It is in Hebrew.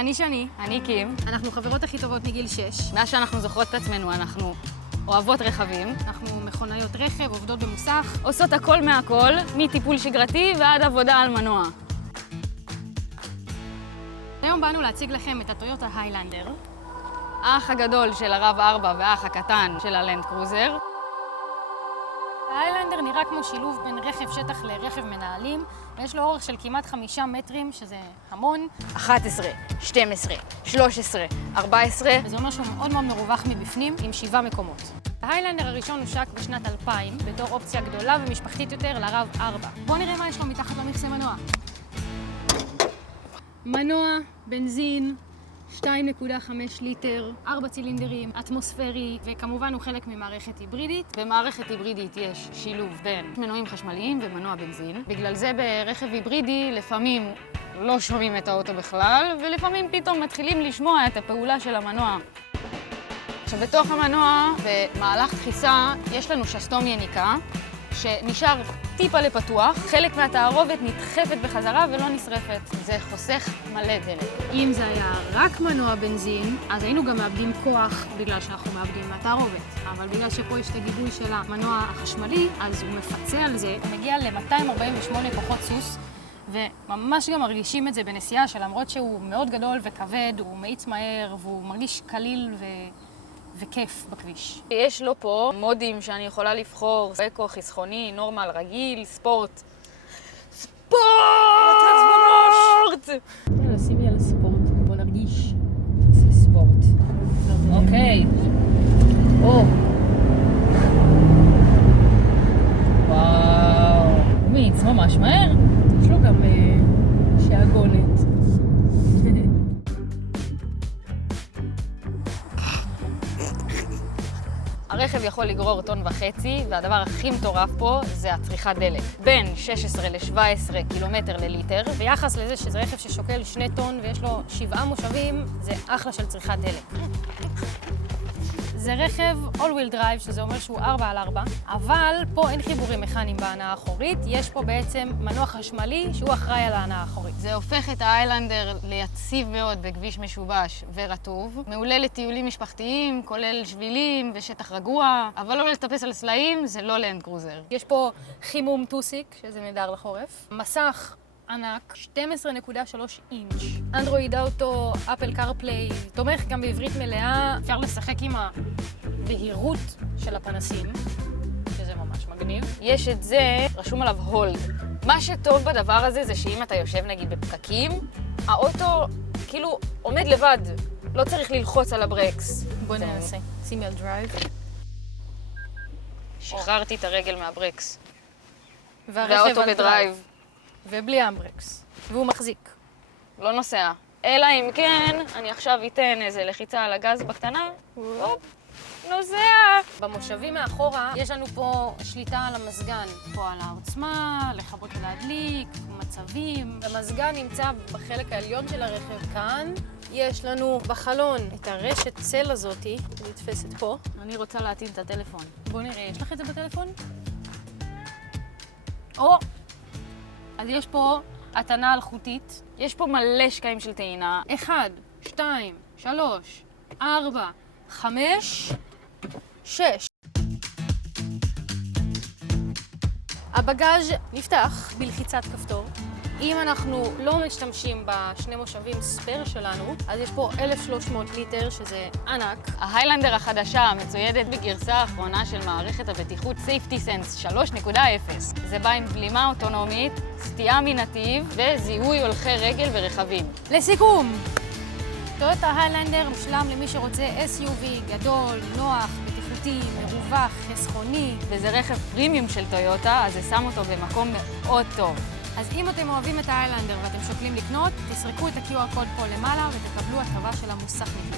אני שני. אני קים. אנחנו חברות הכי טובות מגיל 6. מאז שאנחנו זוכרות את עצמנו, אנחנו אוהבות רכבים. אנחנו מכונאיות רכב, עובדות במוסך. עושות הכל מהכל, מטיפול שגרתי ועד עבודה על מנוע. היום באנו להציג לכם את הטויוטה היילנדר. האח הגדול של הרב 4 והאח הקטן של הלנד קרוזר. ההיילנדר נראה כמו שילוב בין רכב שטח לרכב מנהלים, ויש לו אורך של כמעט 5 מטרים, שזה המון. 11, 12, 13, 14. וזה אומר שהוא מאוד מאוד מרווח מבפנים, עם 7 מקומות. ההיילנדר הראשון הושק בשנת 2000, בתור אופציה גדולה ומשפחתית יותר לרב 4. בואו נראה מה יש לו מתחת למכסה מנוע. מנוע, בנזין, 2.5 ליטר, 4 צילינדרים, אטמוספרי, וכמובן הוא חלק ממערכת היברידית. במערכת היברידית יש שילוב בין מנועים חשמליים ומנוע בנזין. בגלל זה ברכב היברידי לפעמים לא שומעים את האוטו בכלל, ולפעמים פתאום מתחילים לשמוע את הפעולה של המנוע. עכשיו, בתוך המנוע, במהלך דחיסה, יש לנו שסתום יניקה, שנשאר טיפה לפתוח, חלק מהתערובת נדחפת בחזרה ולא נשרפת. זה חוסך מלא דלק. אם זה היה רק מנוע בנזין, אז היינו גם מאבדים כוח בגלל שאנחנו מאבדים מהתערובת. אבל בגלל שפה יש את הגיבוי של המנוע החשמלי, אז הוא מפצה על זה. הוא מגיע ל-248 כוחות סוס, וממש גם מרגישים את זה בנסיעה, שלמרות שהוא מאוד גדול וכבד, הוא מאיץ מהר והוא מרגיש קליל וכיף בכביש. יש לו פה מודים שאני יכולה לבחור, אקו, חסכוני, נורמל, רגיל, ספורט. ספורט! יאללה, שימי על הספורט, בוא נרגיש. זה ספורט. אוקיי. או. וואו. הוא מאיץ ממש מהר. יש לו גם שעגונת. הרכב יכול לגרור 1.5 טון, והדבר הכי מטורף פה זה הצריכת דלק. בין 16 ל-17 קילומטר לליטר. ביחס לזה שזה רכב ששוקל 2 טון ויש לו 7 מושבים, זה אחלה של צריכת דלק. זה רכב all-wheel drive, שזה אומר שהוא 4x4, אבל פה אין חיבורים מכניים בהנעה האחורית, יש פה בעצם מנוע חשמלי שהוא אחראי על ההנעה האחורית. זה הופך את ההיילנדר ליציב מאוד בכביש משובש ורטוב. מעולה לטיולים משפחתיים, כולל שבילים ושטח רגוע, אבל לא לטפס על סלעים, זה לא לנד קרוזר. יש פה חימום טוסיק, שזה נהדר לחורף. מסך ענק, 12.3 אינץ'. אנדרואיד אוטו, אפל קארפליי, תומך גם בעברית מלאה. אפשר לשחק עם הבהירות של הפנסים, שזה ממש מגניב. יש את זה, רשום עליו הולד. מה שטוב בדבר הזה זה שאם אתה יושב נגיד בפקקים, האוטו כאילו עומד לבד, לא צריך ללחוץ על הברקס. בואי ננסה. שימי על דרייב. שחררתי את הרגל מהברקס. והרכב על בדרייב. ובלי אמברקס. והוא מחזיק. לא נוסע. אלא אם כן, אני עכשיו אתן איזה לחיצה על הגז בקטנה, הופ, נוסע. במושבים מאחורה יש לנו פה שליטה על המזגן. פה על העוצמה, לכבות ולהדליק, מצבים. המזגן נמצא בחלק העליון של הרכב כאן. יש לנו בחלון את הרשת צל הזאתי, נתפסת פה. אני רוצה להטעין את הטלפון. בוא נראה, יש לך את זה בטלפון? או! אז יש פה הטענה אלחוטית. יש פה מלא שקעים של טעינה. 1, 2, 3, 4, 5, 6. הבגאז' נפתח בלחיצת כפתור. אם אנחנו לא משתמשים בשני מושבים ספייר שלנו, אז יש פה 1,300 ליטר, שזה ענק. ההיילנדר החדשה מצוידת בגרסה האחרונה של מערכת הבטיחות Safety Sense 3.0. זה בא עם בלימה אוטונומית, סטייה מנתיב וזיהוי הולכי רגל ורכבים. לסיכום, טויוטה היילנדר מושלם למי שרוצה SUV גדול, נוח, בטיחותי, מרווח, חסכוני. וזה רכב פרימיום של טויוטה, אז זה שם אותו במקום מאוד טוב. אז אם אתם אוהבים את ההיילנדר ואתם שוקלים לקנות, תסרקו את ה-QR קוד פה למעלה ותקבלו הטבה של המוסכניקים.